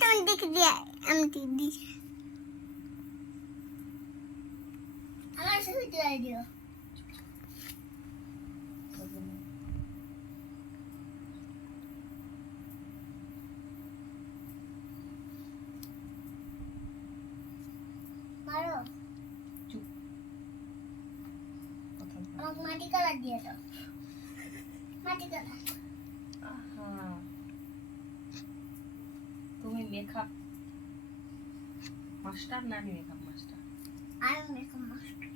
তুমি দেখে দিয়ে আমি দিই আমার সাথে দিয়ে দিও মারো চুপ আমাকে মাটি কালার দিয়ে দাও মাটি কালার আহা তুমি মেকআপ মাস্টার না আমি মেকআপ মাস্টার আমি মেকআপ মাস্টার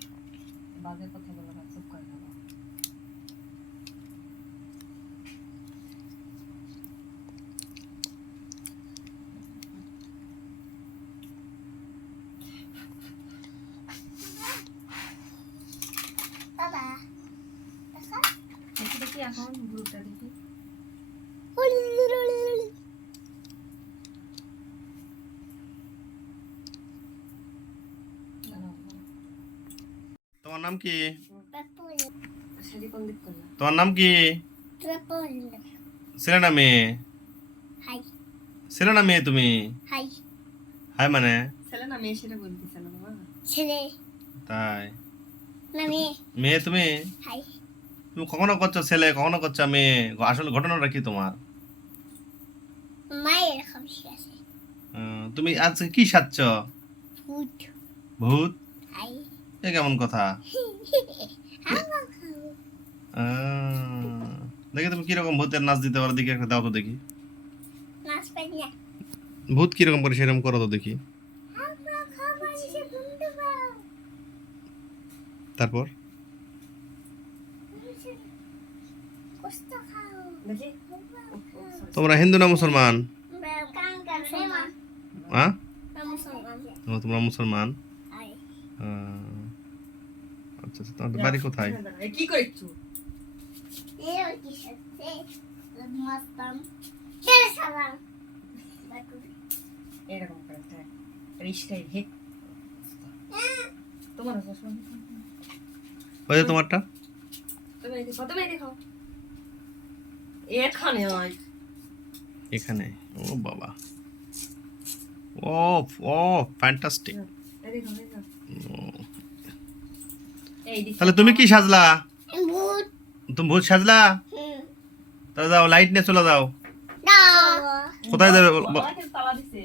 বাজে কথা বলো না চুপ করে থাকো বাবা দেখা দেখি দেখি এখন গ্রুপটা দেখি তোমার নাম কি? শাড়ি কোন দিক করলাম তোমার নাম কি? ছেলে না মেয়ে? হাই ছেলে না মেয়ে তুমি? হাই হাই মানে? ছেলে না মেয়ে সেটা বলতেছে না বাবা ছেলে তাই না মেয়ে মেয়ে তুমি? হাই তুমি কখনো করছো ছেলে কখনো করছো মেয়ে, আসলে ঘটনাটা কি তোমার? মায়ের এরকম শিখেছে তুমি আজকে কি সাজছ? ভূত ভূত? হাই এ কেমন কথা? দেখি তুমি কিরকম ভূতের নাচ দিতে পারো, দেখি একটা দাও তো দেখি। নাচ পাই না ভূত কিরকম করে সেরকম করো তো দেখি। তারপর দেখি তোমরা হিন্দু না মুসলমান? হ্যাঁ তোমরা মুসলমান। আচ্ছা আচ্ছা, তোমাদের বাড়ি কোথায়? কি করছো এরকম করে রিস্টাই হেক তোমার ওই যে তোমারটা তুমি দেখো এখানে হয় এখানে। ও বাবা, ও ও ফ্যান্টাস্টিক। তাহলে তুমি কি সাজলা? ভূত তুমি ভূত সাজলা? তাহলে যাও লাইট নিয়ে চলে যাও। না কোথায় যাবে? তালা দিছে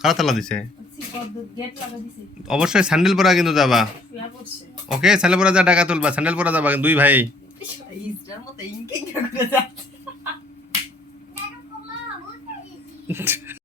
কারা তালা দিছে? গেট লাগা দিছে অবশ্যই স্যান্ডেল পরা কিন্তু যাবা। শুয়া পড়ছে ওকে স্যান্ডেল পরা যা টাকা তুলবা, স্যান্ডেল পরা যাবা দুই ভাই। ইসরার মতো ইনকিং করে যাচ্ছে